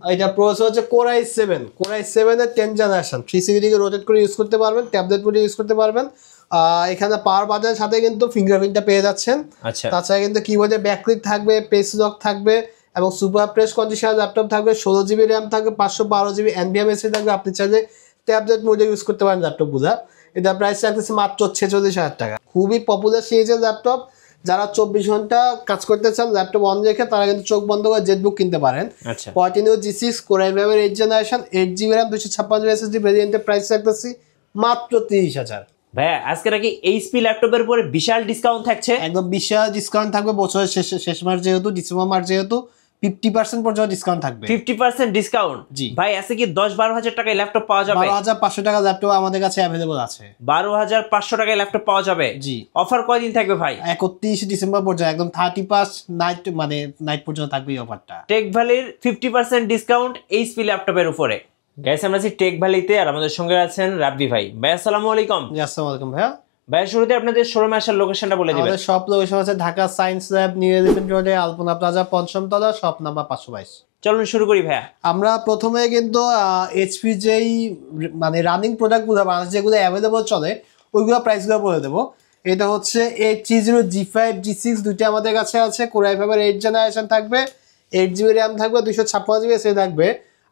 এটা প্রসেসর হচ্ছে Core i7 এর 10 জেনারেশন 360 কে রোটেট করে ইউজ করতে পারবেন, ট্যাবলেট মোডে ইউজ করতে পারবেন। এখানে পাওয়ার বাটনের সাথে কিন্তু ফিঙ্গারপ্রিন্টটা পেয়ে যাচ্ছেন। আচ্ছা, তাছাড়া কিন্তু কিবোর্ডে ব্যাকলিট থাকবে, পেজ লক থাকবে এবং সুপার প্রেস কন্ডিশনার ল্যাপটপ থাকবে, 16 GB র্যাম থাকবে, 512 GB NVMe থাকবে। আপনি চাইলে ট্যাবলেট মোডে ইউজ করতে পারেন ল্যাপটপগুলো। এটা প্রাইস রাখতেছে মাত্র 46,000 টাকা। খুবই পপুলার সিরিজের ল্যাপটপ। যারা 24 ঘন্টা কাজ করতে চান ল্যাপটপ অন রেখে তারা কিন্তু চোখ বন্ধ করে জেটবুক কিনতে পারেন। আচ্ছা, Portino G6 Core i5 এর 8 generation 8GB RAM 256GB SSD ভেরিয়েন্টের প্রাইস রাখতেছি মাত্র 30,000। ভাইয়া আজকে নাকি এইচপি ল্যাপটপের উপরে বিশাল ডিসকাউন্ট থাকছে। একদম বিশাল ডিসকাউন্ট থাকবে বছরের শেষ মাস যেহেতু, ডিসেম্বর মাস যেহেতু 50% পর্যন্ত ডিসকাউন্ট থাকবে। 50% ডিসকাউন্ট? জি ভাই আজকে কি 10-12 হাজার টাকায় ল্যাপটপ পাওয়া যাবে? 12,500 টাকা ল্যাপটপ আমাদের কাছে অ্যাভেলেবল আছে। 12,500 টাকায় ল্যাপটপ পাওয়া যাবে? জি। অফার কয়দিন থাকবে ভাই? 31 ডিসেম্বর পর্যন্ত, একদম 31 নাইট পর্যন্ত থাকবে এই অফারটা। টেক ভ্যালির 50% ডিসকাউন্ট এইচপি ল্যাপটপের উপরে। গাইস আমরা আছি টেক ভ্যালিতে আর আমাদের সঙ্গে আছেন রাব্বি ভাই। ভাই আসসালামু আলাইকুম। জি আসসালামু আলাইকুম ভাইয়া। ভাই শুরুতে আপনাদের শোরুমে আসার লোকেশনটা বলে দিবেন। আমাদের শপ লোকেশন আছে Dhaka science lab, new elephant রোডে, আলপনা প্লাজা, পঞ্চম তলা, শপ নাম্বার 522। চলুন শুরু করি ভাইয়া। আমরা প্রথমে কিন্তু এইচপি যেই মানে রানিং প্রোডাক্টগুলো বাংলাদেশে যেগুলো অ্যাভেলেবল চলে ওইগুলো প্রাইসগুলো বলে দেবো। এটা হচ্ছে 830 G5 G6 দুইটা আমাদের কাছে আছে। Core i5 এর 8 জেনারেশন থাকবে, 8GB র্যাম থাকবে, 256GB SSD থাকবে।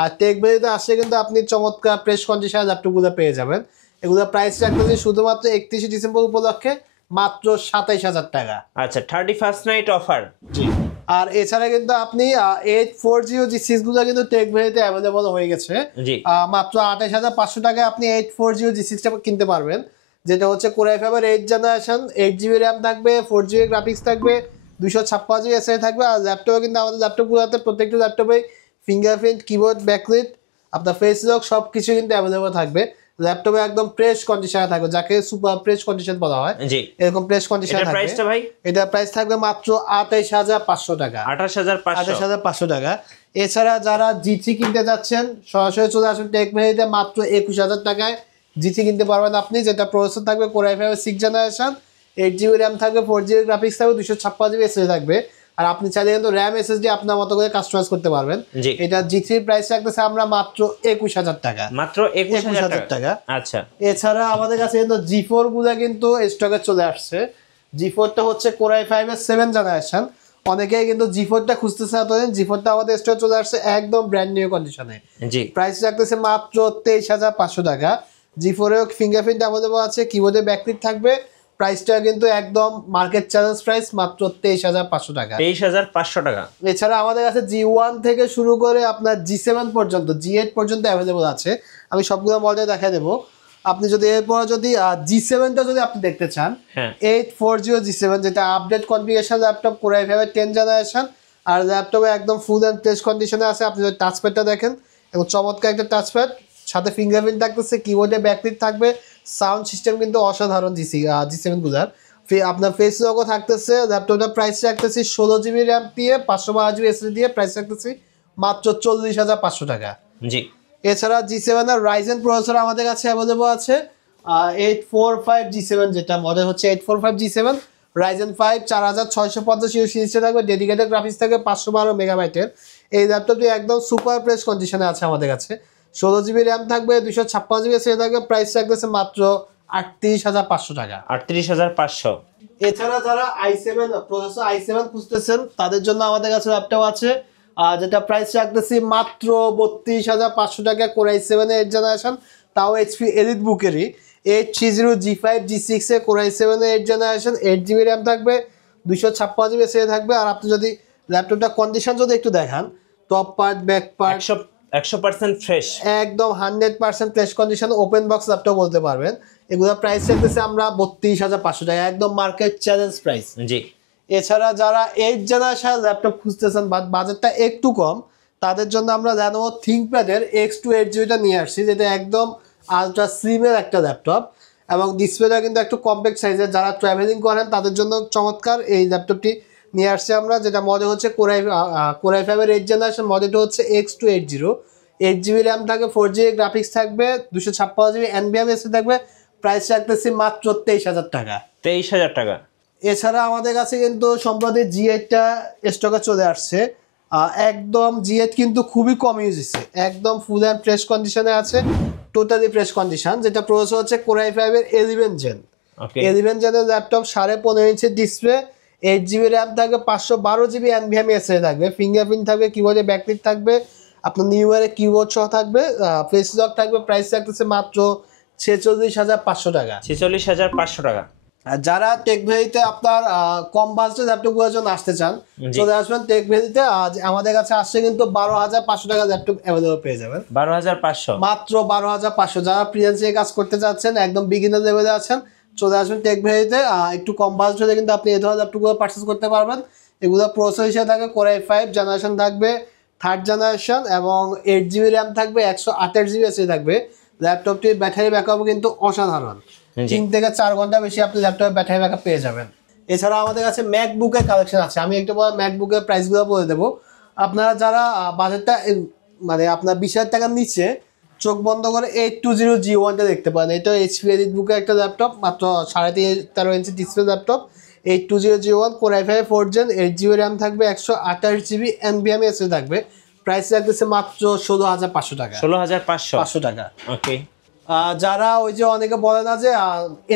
আর টেক ভ্যালিতে আসলে কিন্তু আপনি চমৎকার প্রেস কন্ডিশনার ল্যাপটপগুলো পেয়ে যাবেন। এগুলো প্রাইস রাখতেছি শুধুমাত্র 31 ডিসেম্বর উপলক্ষে মাত্র 27,000 টাকা। আচ্ছা, 31st নাইট অফার। জি। আর এছাড়া কিন্তু আপনি 840 G6 গুলো কিন্তু টেক ভ্যালিতে অ্যাভেলেবল হয়ে গেছে। জি। মাত্র 28,500 টাকায় আপনি 840 G6 টা কিনতে পারবেন, যেটা হচ্ছে Core i5 এর 8 জেনারেশন, 8GB র্যাম থাকবে, 4GB গ্রাফিক্স থাকবে, 256GB SSD থাকবে। আর ল্যাপটপে কিন্তু আমাদের ল্যাপটপগুলোতে প্রত্যেকটা ল্যাপটপে ফিঙ্গারপ্রিন্ট, কিবোর্ড, ব্যাকলিট, আপনার ফেস লক সব কিছু কিন্তু অ্যাভেলেবল থাকবে। ল্যাপটপে একদম প্রেস কন্ডিশনে থাকবে, যাকে সুপার প্রেস কন্ডিশন বলা হয়। জি। এরকম প্রেস কন্ডিশন এটা থাকবে। প্রাইসটা ভাই? এটা প্রাইস থাকবে মাত্র 28,500 টাকা। 28,500 টাকা। এছাড়া যারা জিটি কিনতে যাচ্ছেন সরাসরি চলে আসুন টেক ভ্যালিতে, মাত্র 21,000 টাকায় জিটি কিনতে পারবেন আপনি, যেটা প্রসেসর থাকবে Core i5 এর 6 জেনারেশন, 8GB র্যাম থাকবে, 4GB গ্রাফিক্স থাকবে, 256GB SSD থাকবে। আর আপনি চাইলে কিন্তু র্যাম SSD আপনার মতো করে কাস্টমাইজ করতে পারবেন। এটা জিটির প্রাইস রাখতেছে আমরা মাত্র 21,000 টাকা। মাত্র 21,000 টাকা। আচ্ছা। এছাড়া আমাদের কাছে কিন্তু G4 গুলা কিন্তু স্টকে চলে আসছে। G4 টা হচ্ছে Core i5 এর 7 জেনারেশন। অনেকেই কিন্তু G4 টা খুঁজতেছে, এতদিন G4 টা আমাদের স্টকে চলে আসছে একদম ব্র্যান্ড নিউ কন্ডিশনে। জি। প্রাইস রাখতেছে মাত্র 23,500 টাকা। G4 এর ফিঙ্গারপ্রিন্ট অ্যাভেলেবল আছে, কিবোর্ডে ব্যাকলিট থাকবে। প্রাইসটা কিন্তু একদম মার্কেট চ্যালেঞ্জ প্রাইস, মাত্র 23,500 টাকা। 23,500 টাকা। এছাড়া আমাদের কাছে G1 থেকে শুরু করে আপনার G7 পর্যন্ত, G8 পর্যন্ত অ্যাভেলেবল আছে। আমি সবগুলো মডেল দেখাই দেবো। আপনি যদি এরপর যদি G7 টা যদি আপনি দেখতে চান, 840 G7 যেটা update configuration laptop, Core i5 এর 10 জেনারেশন। আর ল্যাপটপে একদম ফুল অ্যান্ড প্রেস কন্ডিশনে আছে। আপনি যদি টাচপ্যাডটা দেখেন, এবং চমৎকার একটা টাচপ্যাড, সাথে ফিঙ্গারপ্রিন্ট থাকতেছে, কিবোর্ডে ব্যাকলিট থাকবে, সাউন্ড সিস্টেম কিন্তু অসাধারণ G7 গুলার। আপনার ফেস লগও থাকতেছে। ল্যাপটপটা প্রাইস রাখতেছি 16GB র্যাম দিয়ে, 512GB SSD দিয়ে প্রাইস রাখতেছি মাত্র 40,500 টাকা। জি। এছাড়া G7 এর রাইজেন প্রসেসর আমাদের কাছে অ্যাভেলেবল আছে। 845 G7 যেটা মডেল হচ্ছে 845 G7 রাইজেন 5 4650 সিরিজে থাকবে, ডেডিকেটেড গ্রাফিক্স থাকবে 512 মেগাবাইটের। এই ল্যাপটপটি একদম সুপার প্রেস কন্ডিশনে আছে আমাদের কাছে। 16GB র্যাম থাকবে, 256GB SSD থাকবে, প্রাইস রাখতেছে মাত্র 38,500 টাকা। 38,500। এছাড়া যারা i7 প্রসেসর i7 খুঁজতেছেন তাদের জন্য আমাদের কাছে ল্যাপটপ আছে, যেটা প্রাইস রাখতেছি মাত্র 32,500 টাকা। Core i7 এর 8 জেনারেশন, তাও এইচপি এলিট বুকেরই। 830 G5 G6 এ Core i7 এর 8 জেনারেশন, 8GB র্যাম থাকবে, 256GB SSD থাকবে। আর আপনি যদি ল্যাপটপটা কন্ডিশন যদি একটু দেখান, top part, back part 100% fresh, একদম 100% fresh condition, open box laptop বলতে পারবেন। এগুলো প্রাইস রাখতেছি আমরা 32,500 টাকা, একদম মার্কেট চ্যালেঞ্জ প্রাইস। জি। এছাড়া যারা 8 জেনারেশন ল্যাপটপ খুঁজতেছেন বাট বাজেটটা একটু কম, তাদের জন্য আমরা Lenovo ThinkPad এর X280 টা নিয়ে আসছি, যেটা একদম আলট্রা স্লিমের একটা ল্যাপটপ এবং ডিসপ্লেটা কিন্তু একটু কম্প্যাক্ট সাইজের। যারা ট্রাভেলিং করেন তাদের জন্য চমৎকার এই ল্যাপটপটি নিয়ে আসছি আমরা, যেটা মডেল হচ্ছে Core i5 এর 8 জেনারেশন, মডেলটা হচ্ছে X280। 8GB র্যাম থাকবে, 4GB গ্রাফিক্স থাকবে, 256GB NVMe SSD থাকবে। প্রাইস রাখতেছি মাত্র 23,000 টাকা। 23,000 টাকা। এছাড়া আমাদের কাছে কিন্তু সম্প্রতি G8 টা স্টকে চলে আসছে। একদম G8 কিন্তু খুবই কম ইউজ হচ্ছে, একদম ফুল অ্যান্ড ফ্রেশ কন্ডিশনে আছে, টোটালি ফ্রেশ কন্ডিশন। যেটা প্রসেসর হচ্ছে Core i5 এর 11 জেন। 11 জেনের ল্যাপটপ, 15.5 ইঞ্চির ডিসপ্লে, 8GB র্যাম থাকবে, 512GB NVMe SSD থাকবে, ফিঙ্গারপ্রিন্ট থাকবে, কিবোর্ডে ব্যাকলিট থাকবে, আপনার নিউ ইয়ারের কিবোর্ড সহ থাকবে, ফেস লক থাকবে। প্রাইস থাকতেছে মাত্র 46,500 টাকা। 46,500 টাকা। আর যারা টেক ভ্যালিতে আপনার কম বাজেটের ল্যাপটপগুলোর জন্য আসতে চান, চলে আসবেন টেক ভ্যালিতে। আজ আমাদের কাছে আসছে কিন্তু 12,500 টাকা ল্যাপটপ অ্যাভেলেবল পেয়ে যাবেন। 12,500 মাত্র 12,500। যারা ফ্রিল্যান্সিং কাজ করতে চাচ্ছেন, একদম বিগিনার লেভেলে আছেন, চলে আসবেন টেক ভ্যালিতে। একটু কম বাজেট হলে কিন্তু আপনি এই ধরনের ল্যাপটপগুলো পারচেস করতে পারবেন। এগুলো প্রসেসর হিসেবে থাকবে Core i5 জেনারেশন থাকবে, 3rd জেনারেশন, এবং 8GB র্যাম থাকবে, 128GB SSD থাকবে। ল্যাপটপটির ব্যাটারি ব্যাকআপ কিন্তু অসাধারণ, 3 থেকে 4 ঘন্টা বেশি আপনি ল্যাপটপের ব্যাটারি ব্যাকআপ পেয়ে যাবেন। এছাড়া আমাদের কাছে ম্যাকবুকের কালেকশন আছে, আমি একটু পরে ম্যাকবুকের প্রাইসগুলো বলে দেবো। আপনারা যারা বাজেটটা মানে আপনার 20,000 টাকার নিচে, চোখ বন্ধ করে 820 G1টা দেখতে পারেন। এটা HP এলিটবুকের একটা ল্যাপটপ, মাত্র 13.5 inch display laptop, 820 G1, Core i5 4th Gen, 8GB RAM থাকবে, 128GB NVMe SSD থাকবে। প্রাইস লাগতেছে মাত্র 16,500 টাকা। 16,500 টাকা। ওকে। যারা ওই যে অনেকে বলে না যে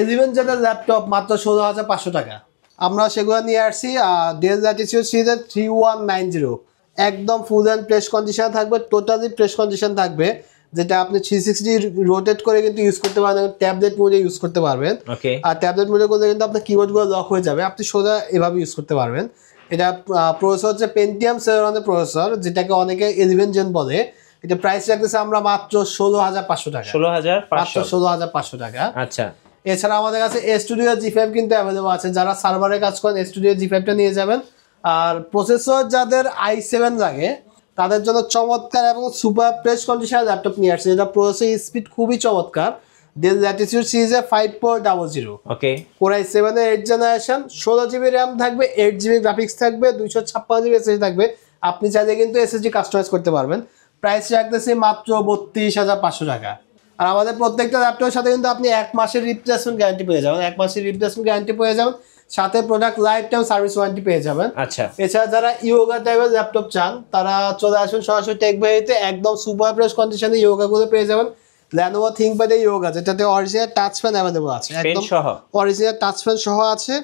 11 জেনের ল্যাপটপ মাত্র 16,500 টাকা, আমরা সেগুলো নিয়ে আসছি Dell Latitude সিরিজের 3190, একদম ফুল অ্যান্ড ফ্রেশ কন্ডিশন থাকবে, টোটালি ফ্রেশ কন্ডিশন থাকবে, যেটা আপনি 360 রোটেট করে কিন্তু ইউজ করতে পারবেন, ট্যাবলেট মোডে ইউজ করতে পারবেন। আর ট্যাবলেট মোডে করলে কিন্তু আপনার কিবোর্ডগুলো লক হয়ে যাবে, আপনি সোজা এভাবে ইউজ করতে পারবেন। এটা প্রসেসর হচ্ছে Pentium 7 প্রসেসর, যেটাকে অনেকে 11 জেন বলে। এটা প্রাইস রাখতেছে আমরা মাত্র 16,500 টাকা। 16,500 টাকা। আচ্ছা। এছাড়া আমাদের কাছে স্টুডিও G5 কিন্তু অ্যাভেলেবল আছে, যারা সার্ভারে কাজ করেন স্টুডিও G5টা নিয়ে যাবেন। আর প্রসেসর যাদের i7 লাগে তাদের জন্য চমৎকার এবং সুপার ফ্রেশ কন্ডিশনের ল্যাপটপ নিয়ে আসছে, যেটা প্রসেসর স্পিড খুবই চমৎকার। Dell Latitude সিরিজে 5400, ওকে। Core i7 এর 8th জেনারেশন, 16GB র্যাম থাকবে, 8GB গ্রাফিক্স থাকবে, 256GB SSD থাকবে। আপনি চাইলে কিন্তু SSD কাস্টমাইজ করতে পারবেন। প্রাইস রাখতেছি মাত্র 32,500 টাকা। আর আমাদের প্রত্যেকটা ল্যাপটপের সাথে কিন্তু আপনি 1 মাসের রিপ্লেসমেন্ট গ্যারান্টি পেয়ে যাবেন, 1 মাসের রিপ্লেসমেন্ট গ্যারান্টি পেয়ে যাবেন, সাথে product life time service warranty পেয়ে যাবেন। আচ্ছা। এছাড়া যারা ইয়োগা টাইপের ল্যাপটপ চান, তারা চলে আসুন সরাসরি টেক ভ্যালিতে, একদম সুপার ফ্রেশ কন্ডিশনে ইয়োগাগুলো পেয়ে যাবেন। Lenovo ThinkPad ইয়োগা, যেটাতে অরিজিনাল টাচ ফ্যান অ্যাভেলেবল আছে, একদম অরিজিনাল টাচ ফ্যান সহ আছে।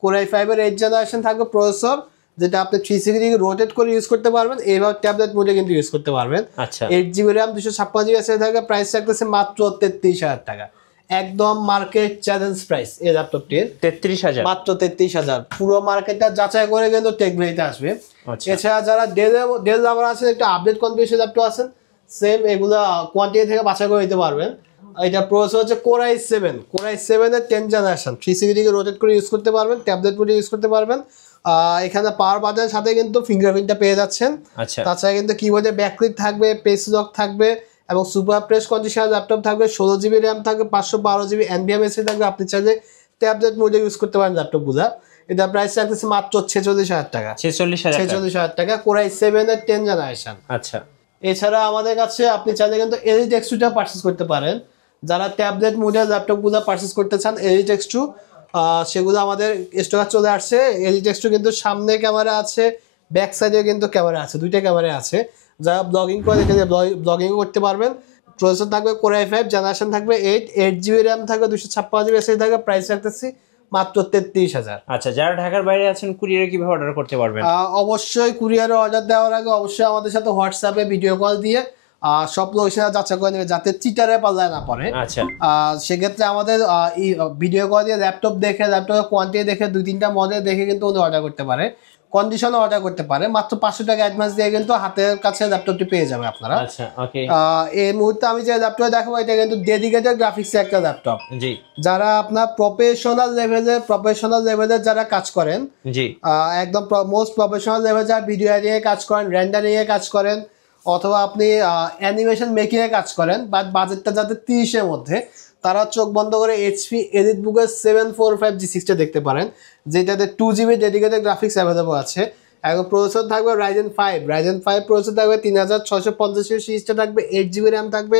Core i5 এর 8th জেনারেশন থাকবে প্রসেসর, যেটা আপনি 360 রোটেট করে ইউজ করতে পারবেন, এইভাবে ট্যাবলেট মোডে কিন্তু ইউজ করতে পারবেন। আচ্ছা। 8GB র্যাম, 256GB SSD থাকবে। প্রাইস রাখতেছে মাত্র 33,000 টাকা, একদম মার্কেট চ্যালেঞ্জ প্রাইস এই ল্যাপটপটির। 33,000, মাত্র 33,000। পুরো মার্কেটটা যাচাই করে কিন্তু টেক ভ্যালিতে আসবে। এছাড়া যারা ডেল লাভার আছেন, একটু আপডেট কনফিগারেশন ল্যাপটপ আছেন, সেম এগুলো কোয়ান্টিটি থেকে বাছাই করে নিতে পারবেন। এটা প্রসেসর হচ্ছে Core i7 এর 10th জেনারেশন, 360 রোটেট করে ইউজ করতে পারবেন, ট্যাবলেট মোডে ইউজ করতে পারবেন। এখানে পাওয়ার বাটনের সাথে কিন্তু ফিঙ্গারপ্রিন্টটা পেয়ে যাচ্ছেন। তাছাড়া কিন্তু কিবোর্ডে ব্যাকলিট থাকবে, পেস লক থাকবে, এবং সুপার ফ্রেশ কন্ডিশন ল্যাপটপ থাকবে, 16GB র্যাম থাকবে, 512GB NVMe SSD থাকবে। আপনি চাইলে ট্যাবলেট মোডে ইউজ করতে পারেন ল্যাপটপগুলো। এটা প্রাইস রাখতেছে মাত্র 46,000 টাকা। 46,000 টাকা, Core i7 এর 10th জেনারেশন। আচ্ছা। এছাড়া আমাদের কাছে আপনি চাইলে কিন্তু Elite X2টা পারচেজ করতে পারেন। যারা ট্যাবলেট মোডের ল্যাপটপগুলো পারচেজ করতে চান, Elite X2 সেগুলো আমাদের স্টকে চলে আসছে। Elite X2 কিন্তু সামনে ক্যামেরা আছে, ব্যাক সাইডে কিন্তু ক্যামেরা আছে, দুইটা ক্যামেরা আছে। যারা ব্লগিং করে এখানে ব্লগিংও করতে পারবেন। প্রসেসর থাকবে Core i5 জেনারেশন থাকবে 8GB র্যাম থাকবে, 256GB SSD থাকবে। প্রাইস রাখতেছি মাত্র 33,000। আচ্ছা। যারা ঢাকার বাইরে আছেন, কুরিয়ারে কিভাবে অর্ডার করতে পারবেন? অবশ্যই কুরিয়ারে অর্ডার দেওয়ার আগে অবশ্যই আমাদের সাথে হোয়াটসঅ্যাপে ভিডিও কল দিয়ে সব লোকেশন যাচাই করে নেবে, যাতে চিটারে পাল্লায় না পড়ে। আচ্ছা। সেক্ষেত্রে আমাদের ভিডিও কল দিয়ে ল্যাপটপ দেখে, ল্যাপটপের কোয়ান্টিটি দেখে, 2-3টা মডেল দেখে কিন্তু উনি অর্ডার করতে পারে, কন্ডিশনে অর্ডার করতে পারে। মাত্র 500 টাকা অ্যাডভান্স দিয়ে কিন্তু হাতের কাছে ল্যাপটপটি পেয়ে যাবে আপনারা। আচ্ছা, ওকে। এই মুহূর্তে আমি যে ল্যাপটপে দেখাবো, এটা কিন্তু ডেডিকেটেড গ্রাফিক্সের একটা ল্যাপটপ। জি। যারা আপনার প্রফেশনাল লেভেলে যারা কাজ করেন, জি, একদম মোস্ট প্রফেশনাল লেভেলে যারা ভিডিও এডিটিং এ কাজ করেন, রেন্ডারিং এ কাজ করেন, অথবা আপনি অ্যানিমেশন মেকিং এ কাজ করেন, বাট বাজেটটা যাতে 30 এর মধ্যে, তারা চোখ বন্ধ করে HP এলিটবুকের 745 G6টা দেখতে পারেন, যেটাতে 2GB ডেডিকেটেড গ্রাফিক্স অ্যাভেলেবল আছে। এখন প্রসেসর থাকবে Ryzen 5 প্রসেসর থাকবে, 3650 সিরিজটা থাকবে, 8GB র্যাম থাকবে,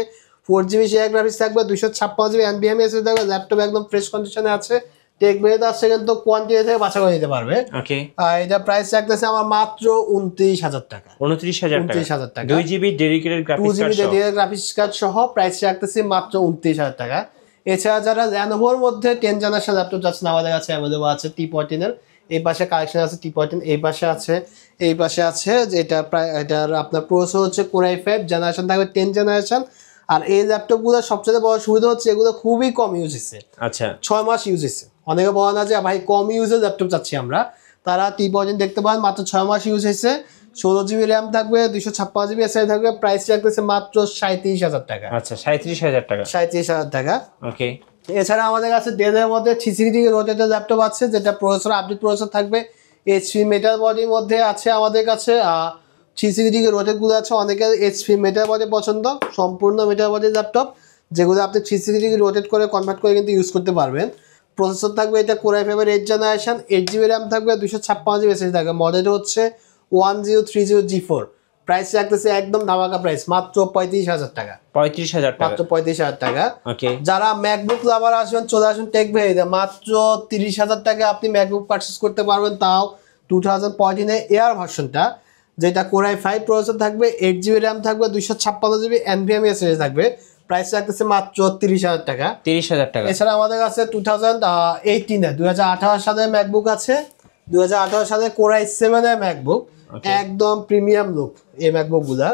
4GB শেয়ার গ্রাফিক্স থাকবে, 256GB NVMe SSD থাকবে। ল্যাপটপ একদম ফ্রেশ কন্ডিশনে আছে, টেক ভ্যালিতে আসছে কিন্তু কোয়ান্টিটি থেকে বাছা করে নিতে পারবে। ওকে, এটা প্রাইস রাখতেছে আমার মাত্র 29,000 টাকা। 29,000 টাকা। 2GB dedicated graphics 2GB dedicated graphics card সহ প্রাইস রাখতেছি মাত্র 29,000 টাকা। এছাড়া যারা Lenovoর মধ্যে 10 জেনারেশন ল্যাপটপ যাচ্ছেন আমাদের কাছে অ্যাভেলেবল আছে T14 এর। এই পাশে কালেকশন আছে T14, এই পাশে আছে, এই পাশে আছে যেটা প্রায় এটার আপনার প্রসেসর হচ্ছে Core i5 জেনারেশন থাকবে 10 জেনারেশন। আর এই ল্যাপটপগুলো সবচেয়ে বড় সুবিধা হচ্ছে এগুলো খুবই কম ইউজ হচ্ছে। আচ্ছা, 6 মাস ইউজ হচ্ছে। অনেকে বলে না যে ভাই কম ইউজের ল্যাপটপ চাচ্ছি আমরা, তারা T14 দেখতে পারেন মাত্র 6 মাস ইউজ হয়েছে। 16GB র্যাম থাকবে, 256GB এসআই থাকবে, প্রাইস রাখতেছে মাত্র 37,000 টাকা। আচ্ছা, 37,000 টাকা। 37,000 টাকা। ওকে, এছাড়া আমাদের কাছে ডেলের মধ্যে 360 রোটেটেড ল্যাপটপ আছে, যেটা প্রসেসর আপডেট প্রসেসর থাকবে। HP মেটাল বডির মধ্যে আছে আমাদের কাছে 360 রোটেটগুলো আছে। অনেকের HP মেটাল বডি পছন্দ, সম্পূর্ণ মেটাল বডির ল্যাপটপ যেগুলো আপনি 360 রোটেট করে কনভার্ট করে কিন্তু ইউজ করতে পারবেন। প্রসেসর থাকবে এটা Core i5 এর 8 জেনারেশন, 8GB র্যাম থাকবে, 256GB এসএসডি থাকবে। মডেল হচ্ছে 1030G4। প্রাইস রাখতেছে একদম ধামাকা প্রাইস মাত্র 35,000 টাকা। 35,000 টাকা, মাত্র 35,000 টাকা। ওকে। যারা ম্যাকবুক লাভার আসবেন চলে আসুন টেক ভ্যালিতে, মাত্র 30,000 টাকা আপনি ম্যাকবুক পারচেস করতে পারবেন, তাও 2014 এয়ার ভার্সনটা, যেটা Core i5 প্রসেসর থাকবে, 8GB র্যাম থাকবে, 256GB NVMe এসএসডি থাকবে। প্রাইস রাখতেছে মাত্র 30,000 টাকা। 30,000 টাকা। এছাড়া আমাদের কাছে 2018 সালের ম্যাকবুক আছে, 2018 সালে Core i7 এর ম্যাকবুক, একদম প্রিমিয়াম লুক এই ম্যাকবুক গুলা।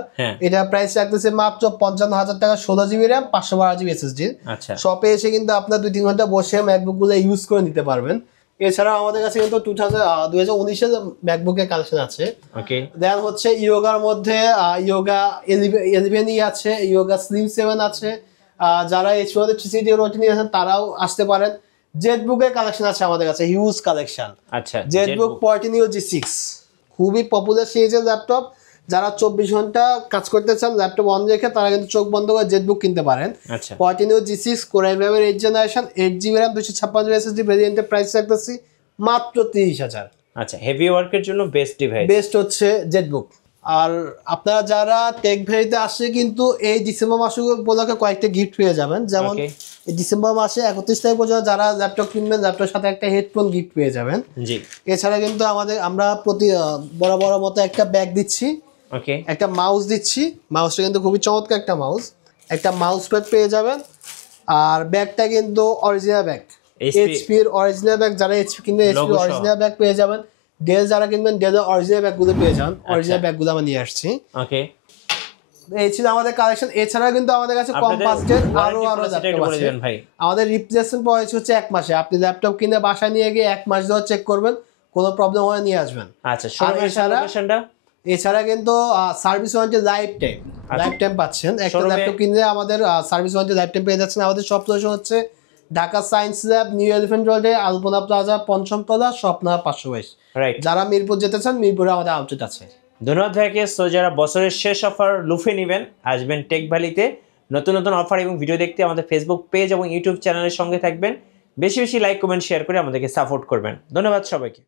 এটা প্রাইস রাখতেছে মাত্র 55,000 টাকা, 16GB র্যাম, 512GB এসএসডি। আচ্ছা, শপে এসে কিন্তু আপনার 2-3 ঘন্টা বসে ম্যাকবুক গুলো ইউজ করে নিতে পারবেন। এছাড়াও আমাদের কাছে কিন্তু 2019 এর ম্যাকবুকের কালেকশন আছে। ওকে, দেন হচ্ছে ইয়োগার মধ্যে ইয়োগা 11 আছে, ইয়োগা স্লিম 7 আছে। যারা এই ছোট 360 রোটিন আছেন তারাও আসতে পারেন। জেটবুকের কালেকশন আছে আমাদের কাছে, হিউজ কালেকশন। আচ্ছা, জেটবুক 14 G6 খুবই পপুলার সিরিজের ল্যাপটপ। যারা 24 ঘন্টা কাজ করতে চান ল্যাপটপ অন রেখে, তারা কিন্তু চোখ বন্ধ করে জেটবুক কিনতে পারেন। আচ্ছা, 14 G6 Core i5 এর 8 generation, 8GB RAM, 256GB SSD ভেরিয়েন্টের প্রাইস রাখতেছি মাত্র 30,000। আচ্ছা, হেভি ওয়ার্কের জন্য বেস্ট ডিভাইস। বেস্ট হচ্ছে জেটবুক। আর আপনারা যারা টেক ভ্যালিতে আসছে কিন্তু এই ডিসেম্বর মাস উপলক্ষে কয়েকটা গিফট পেয়ে যাবেন। যেমন এই ডিসেম্বর মাসে 31 তারিখ পর্যন্ত যারা ল্যাপটপ কিনবেন, ল্যাপটপের সাথে একটা হেডফোন গিফট পেয়ে যাবেন। জি। এছাড়া কিন্তু আমরা প্রতি বড় বড় মতো একটা ব্যাগ দিচ্ছি, ওকে, একটা মাউস দিচ্ছি। মাউসটা কিন্তু খুবই চমৎকার একটা মাউস, একটা মাউস প্যাড পেয়ে যাবেন। আর ব্যাগটা কিন্তু অরিজিনাল ব্যাগ, HP এর অরিজিনাল ব্যাগ। যারা HP কিনবেন HP অরিজিনাল ব্যাগ পেয়ে যাবেন। ডেল যারা কিনবেন ডেলের অরিজিনাল ব্যাগগুলো পেয়ে যান। অরিজিনাল ব্যাগগুলো আমরা নিয়ে আসছি। ওকে, এই ছিল আমাদের কালেকশন। এছাড়া কিন্তু আমাদের কাছে কম বাজেটের আরো ল্যাপটপ আছে। আমাদের রিপ্লেসমেন্ট পলিসি হচ্ছে 1 মাসে। আপনি ল্যাপটপ কিনে বাসায় নিয়ে গিয়ে 1 মাস ধরে চেক করবেন, কোনো প্রবলেম হলে নিয়ে আসবেন। আচ্ছা, এছাড়া কিন্তু সার্ভিস ওয়ারেন্টি লাইফ টাইম পাচ্ছেন। একটা ল্যাপটপ কিনলে আমাদের সার্ভিস ওয়ারেন্টি লাইফ টাইম পেয়ে যাচ্ছেন। আমাদের সব লোকেশন হচ্ছে Dhaka science lab, new elephant রোডে, আলপনা প্লাজা, পঞ্চম তলা, স্বপ্না 522। যারা মিরপুর যেতে চান, মিরপুরে আমাদের আউটলেট আছে। ধন্যবাদ ভাইকে। সো যারা বছরের শেষ অফার লুফে নেবেন, আসবেন টেক ভ্যালিতে। নতুন নতুন অফার এবং ভিডিও দেখতে আমাদের ফেসবুক পেজ এবং ইউটিউব চ্যানেলের সঙ্গে থাকবেন। বেশি বেশি লাইক, কমেন্ট, শেয়ার করে আমাদেরকে সাপোর্ট করবেন। ধন্যবাদ সবাইকে।